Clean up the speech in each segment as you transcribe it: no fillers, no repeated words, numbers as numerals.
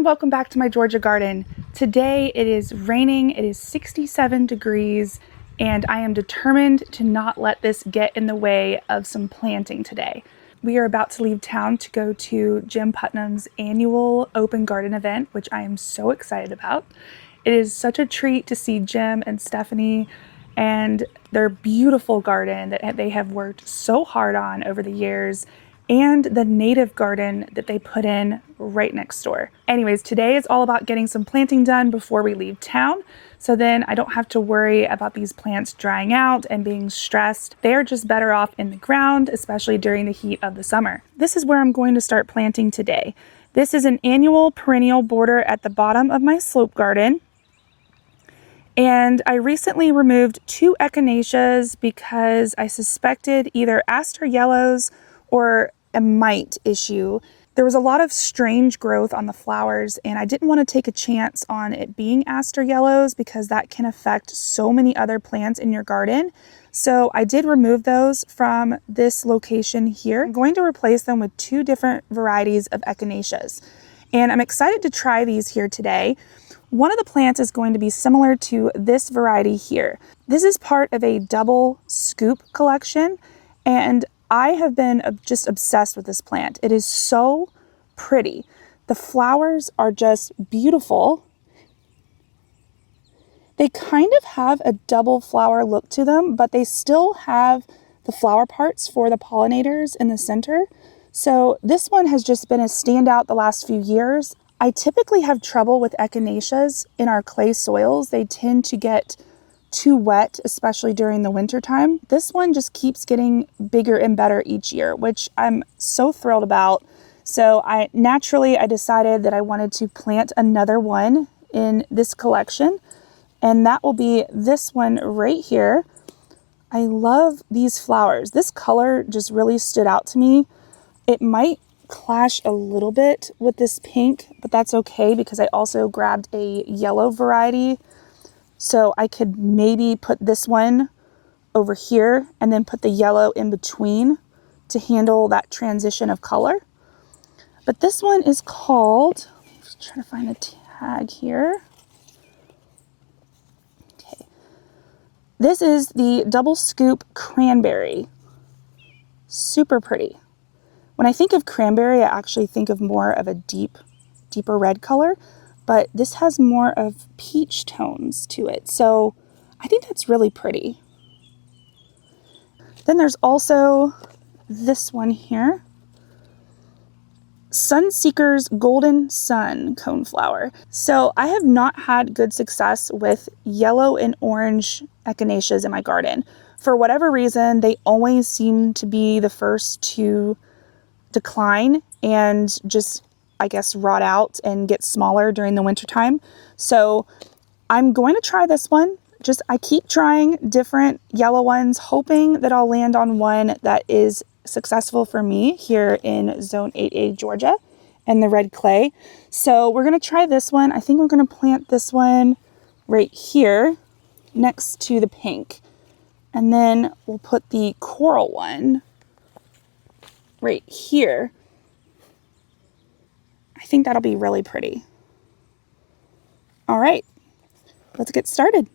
everyone, welcome back to my Georgia garden. Today it is raining, it is 67 degrees, and I am determined to not let this get in the way of some planting today. We are about to leave town to go to Jim Putnam's annual open garden event, which I am so excited about. It is such a treat to see Jim and Stephanie and their beautiful garden that they have worked so hard on over the years, and the native garden that they put in right next door. Anyways, today is all about getting some planting done before we leave town, so then I don't have to worry about these plants drying out and being stressed. They are just better off in the ground, especially during the heat of the summer. This is where I'm going to start planting today. This is an annual perennial border at the bottom of my slope garden. And I recently removed 2 echinaceas because I suspected either aster yellows or a mite issue. There was a lot of strange growth on the flowers, and I didn't want to take a chance on it being aster yellows because that can affect so many other plants in your garden. So I did remove those from this location here. I'm going to replace them with 2 different varieties of echinaceas, and I'm excited to try these here today. One of the plants is going to be similar to this variety here. This is part of a double scoop collection, and I have been just obsessed with this plant. It is so pretty. The flowers are just beautiful. They kind of have a double flower look to them, but they still have the flower parts for the pollinators in the center. So this one has just been a standout the last few years. I typically have trouble with echinaceas in our clay soils. They tend to get too wet, especially during the winter time. This one just keeps getting bigger and better each year, which I'm so thrilled about. So I decided that I wanted to plant another one in this collection, and that will be this one right here. I love these flowers. This color just really stood out to me. It might clash a little bit with this pink, but that's okay because I also grabbed a yellow variety. So I could maybe put this one over here and then put the yellow in between to handle that transition of color. But this one is called, let's try to find a tag here. Okay. This is the double scoop cranberry. Super pretty. When I think of cranberry, I actually think of more of a deeper red color, but this has more of peach tones to it. So I think that's really pretty. Then there's also this one here. Sunseeker's Golden Sun coneflower. So I have not had good success with yellow and orange echinaceas in my garden. For whatever reason, they always seem to be the first to decline and just, I guess, rot out and get smaller during the winter time. So I'm going to try this one. I keep trying different yellow ones, hoping that I'll land on one that is successful for me here in Zone 8A, Georgia, and the red clay. So we're going to try this one. I think we're going to plant this one right here next to the pink. And then we'll put the coral one right here. I think that'll be really pretty. All right, let's get started.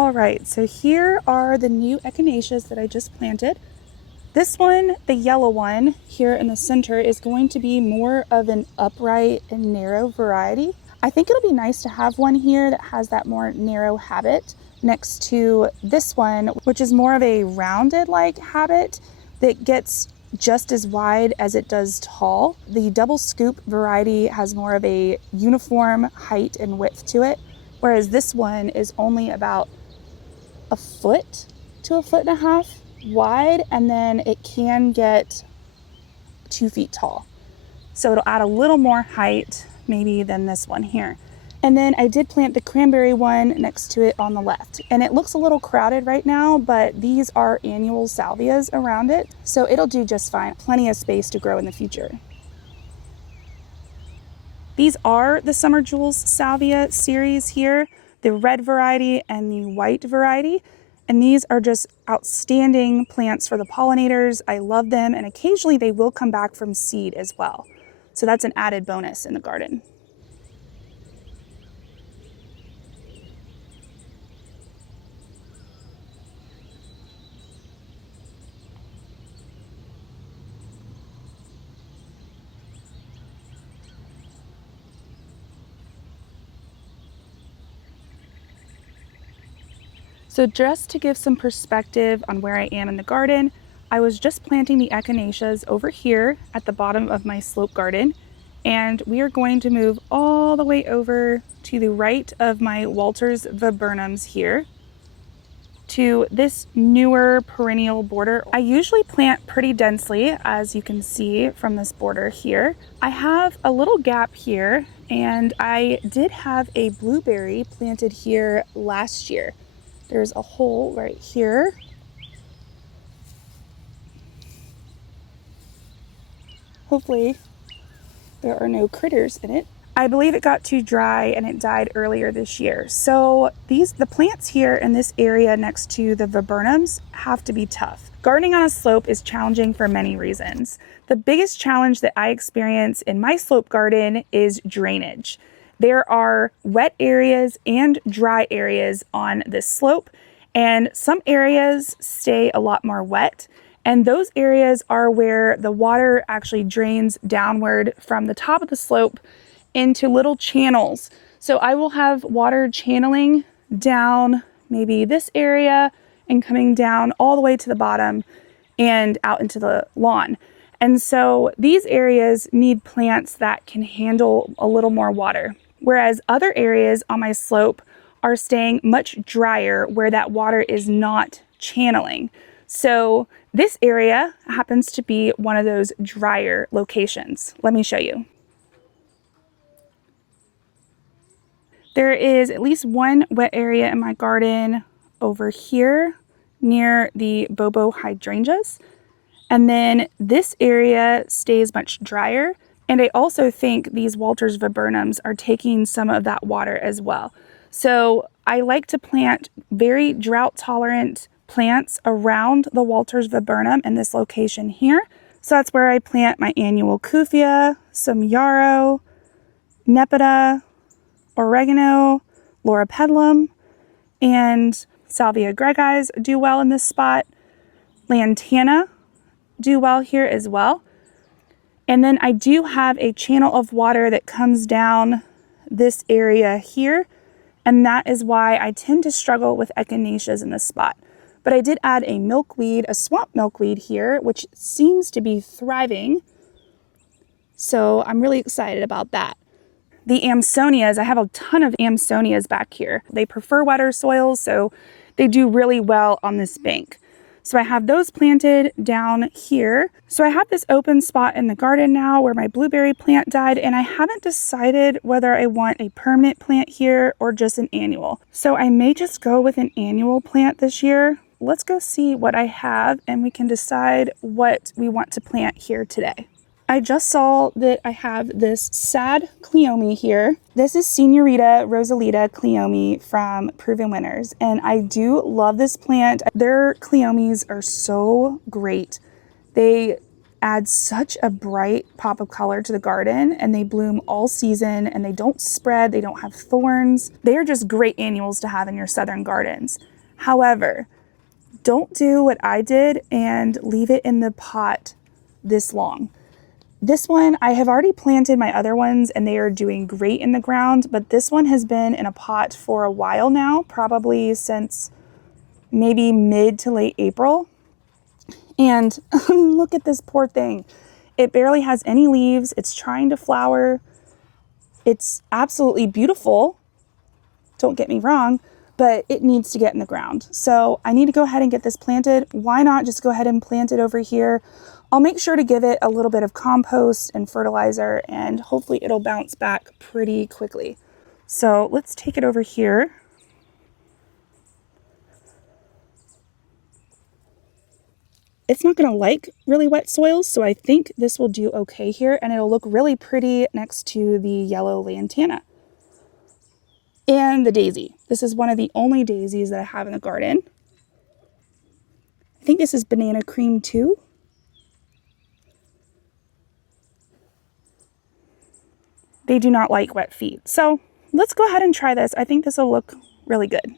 All right, so here are the new Echinaceas that I just planted. This one, the yellow one here in the center, is going to be more of an upright and narrow variety. I think it'll be nice to have one here that has that more narrow habit next to this one, which is more of a rounded like habit that gets just as wide as it does tall. The double scoop variety has more of a uniform height and width to it, whereas this one is only about a foot to a foot and a half wide, and then it can get 2 feet tall. So it'll add a little more height maybe than this one here. And then I did plant the cranberry one next to it on the left. And it looks a little crowded right now, but these are annual salvias around it. So it'll do just fine. Plenty of space to grow in the future. These are the Summer Jewels Salvia series here, the red variety and the white variety. And these are just outstanding plants for the pollinators. I love them, and occasionally they will come back from seed as well. So that's an added bonus in the garden. So just to give some perspective on where I am in the garden, I was just planting the Echinaceas over here at the bottom of my slope garden, and we are going to move all the way over to the right of my Walter's viburnums here to this newer perennial border. I usually plant pretty densely, as you can see from this border here. I have a little gap here, and I did have a blueberry planted here last year. There's a hole right here. Hopefully there are no critters in it. I believe it got too dry and it died earlier this year. So the plants here in this area next to the viburnums have to be tough. Gardening on a slope is challenging for many reasons. The biggest challenge that I experience in my slope garden is drainage. There are wet areas and dry areas on this slope, and some areas stay a lot more wet. And those areas are where the water actually drains downward from the top of the slope into little channels. So I will have water channeling down maybe this area and coming down all the way to the bottom and out into the lawn. And so these areas need plants that can handle a little more water, whereas other areas on my slope are staying much drier where that water is not channeling. So this area happens to be one of those drier locations. Let me show you. There is at least one wet area in my garden over here near the Bobo hydrangeas. And then this area stays much drier. And I also think these Walter's viburnums are taking some of that water as well. So I like to plant very drought tolerant plants around the Walter's viburnum in this location here. So that's where I plant my annual Kufia, some yarrow, nepeta, oregano, loropetalum, and salvia gregis do well in this spot. Lantana do well here as well. And then I do have a channel of water that comes down this area here, and that is why I tend to struggle with echinaceas in this spot. But I did add a milkweed, a swamp milkweed here, which seems to be thriving. So I'm really excited about that. The Amsonias, I have a ton of Amsonias back here. They prefer wetter soils, so they do really well on this bank. So I have those planted down here. So I have this open spot in the garden now where my blueberry plant died, and I haven't decided whether I want a permanent plant here or just an annual. So I may just go with an annual plant this year. Let's go see what I have and we can decide what we want to plant here today. I just saw that I have this sad Cleome here. This is Señorita Rosalita Cleome from Proven Winners, and I do love this plant. Their Cleomes are so great. They add such a bright pop of color to the garden, and they bloom all season, and they don't spread, they don't have thorns. They are just great annuals to have in your southern gardens. However, don't do what I did and leave it in the pot this long. This one, I have already planted my other ones and they are doing great in the ground, but this one has been in a pot for a while now, probably since maybe mid to late April. And look at this poor thing. It barely has any leaves. It's trying to flower. It's absolutely beautiful. Don't get me wrong, but it needs to get in the ground. So I need to go ahead and get this planted. Why not just go ahead and plant it over here? I'll make sure to give it a little bit of compost and fertilizer, and hopefully it'll bounce back pretty quickly. So let's take it over here. It's not gonna like really wet soils, so I think this will do okay here, and it'll look really pretty next to the yellow lantana. And the daisy. This is one of the only daisies that I have in the garden. I think this is banana cream too. They do not like wet feet. So let's go ahead and try this. I think this will look really good.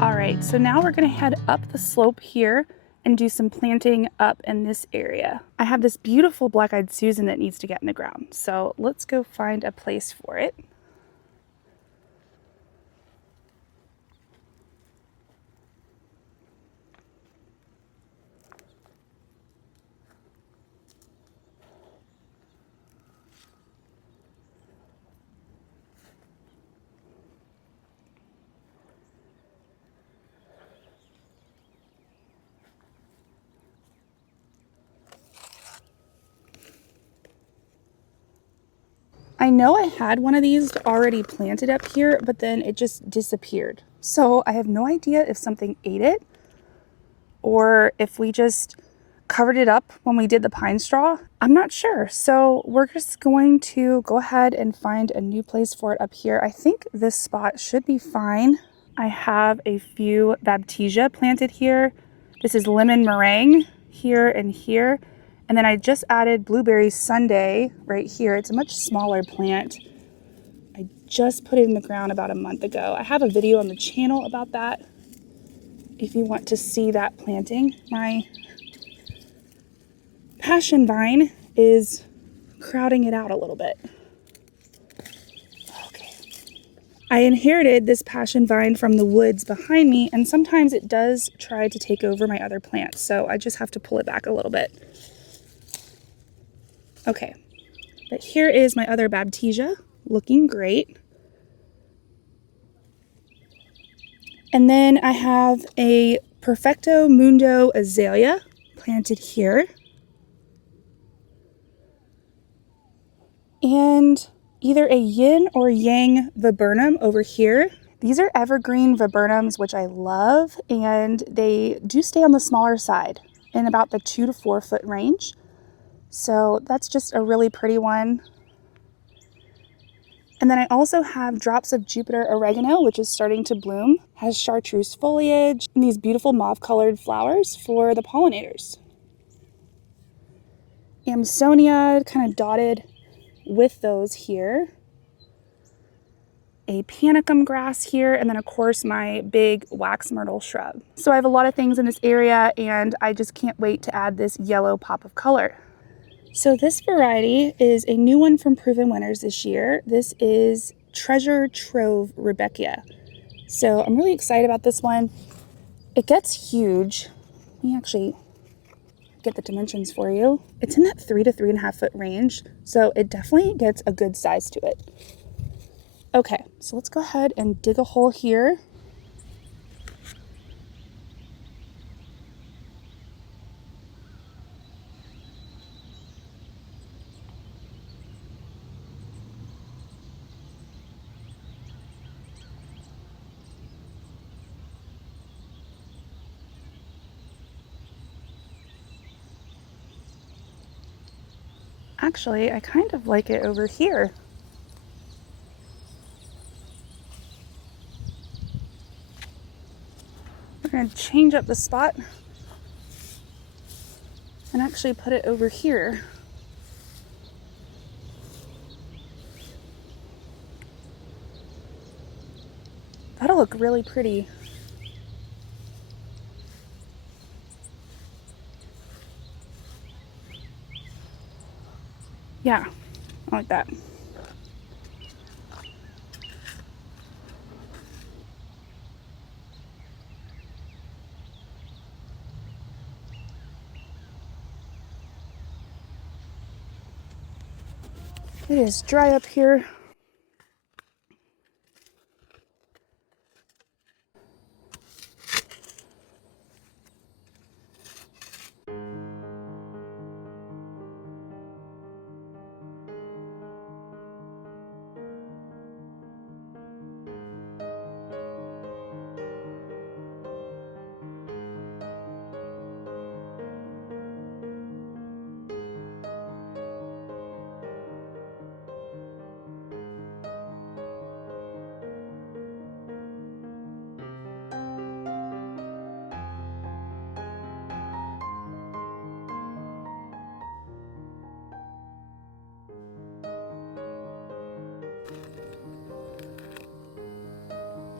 All right, so now we're gonna head up the slope here and do some planting up in this area. I have this beautiful black-eyed Susan that needs to get in the ground, so let's go find a place for it. I know I had one of these already planted up here, but then it just disappeared. So I have no idea if something ate it or if we just covered it up when we did the pine straw. I'm not sure. So we're just going to go ahead and find a new place for it up here. I think this spot should be fine. I have a few Baptisia planted here. This is lemon meringue here and here. And then I just added blueberry sundae right here. It's a much smaller plant. I just put it in the ground about a month ago. I have a video on the channel about that if you want to see that planting. My passion vine is crowding it out a little bit. Okay. I inherited this passion vine from the woods behind me, and sometimes it does try to take over my other plants, so I just have to pull it back a little bit. Okay, but here is my other Baptisia, looking great. And then I have a Perfecto Mundo azalea planted here. And either a yin or yang viburnum over here. These are evergreen viburnums, which I love, and they do stay on the smaller side in about the 2 to 4 foot range. So that's just a really pretty one. And then I also have drops of Jupiter oregano, which is starting to bloom, has chartreuse foliage, and these beautiful mauve colored flowers for the pollinators. Amsonia kind of dotted with those here. A panicum grass here, and then of course my big wax myrtle shrub. So I have a lot of things in this area, and I just can't wait to add this yellow pop of color. So this variety is a new one from Proven Winners this year. This is Treasure Trove Rudbeckia. So I'm really excited about this one. It gets huge. Let me actually get the dimensions for you. It's in that 3 to 3.5 foot range, so it definitely gets a good size to it. Okay, so let's go ahead and dig a hole here. Actually, I kind of like it over here. We're going to change up the spot and actually put it over here. That'll look really pretty. Yeah, I like that. It is dry up here.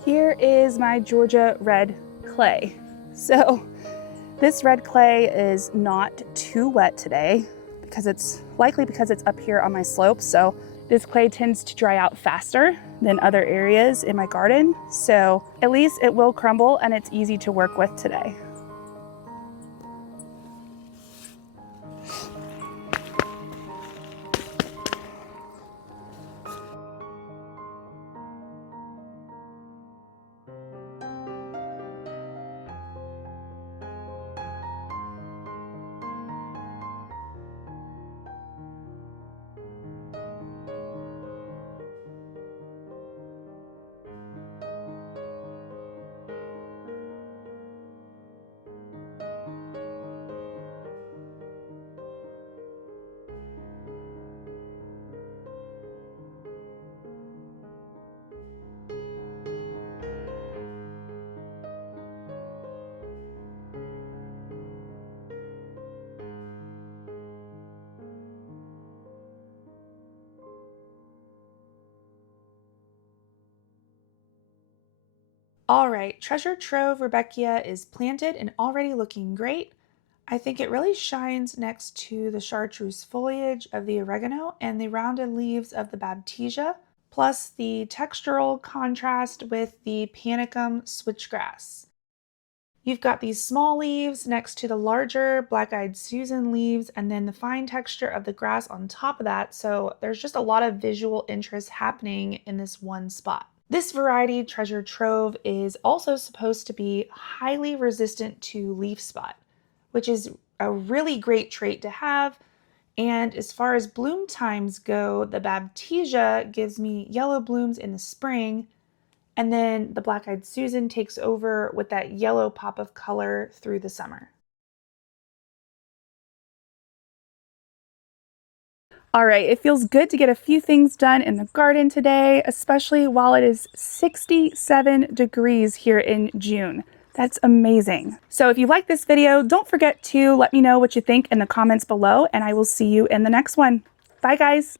Here is my Georgia red clay. So this red clay is not too wet today because it's up here on my slope. So this clay tends to dry out faster than other areas in my garden. So at least it will crumble and it's easy to work with today. All right, Treasure Trove Rudbeckia is planted and already looking great. I think it really shines next to the chartreuse foliage of the oregano and the rounded leaves of the baptisia, plus the textural contrast with the panicum switchgrass. You've got these small leaves next to the larger black-eyed Susan leaves, and then the fine texture of the grass on top of that, so there's just a lot of visual interest happening in this one spot. This variety, Treasure Trove, is also supposed to be highly resistant to leaf spot, which is a really great trait to have, And as far as bloom times go, the Baptisia gives me yellow blooms in the spring, and then the Black-Eyed Susan takes over with that yellow pop of color through the summer. All right, it feels good to get a few things done in the garden today, especially while it is 67 degrees here in June. That's amazing. So if you like this video, don't forget to let me know what you think in the comments below, and I will see you in the next one. Bye, guys.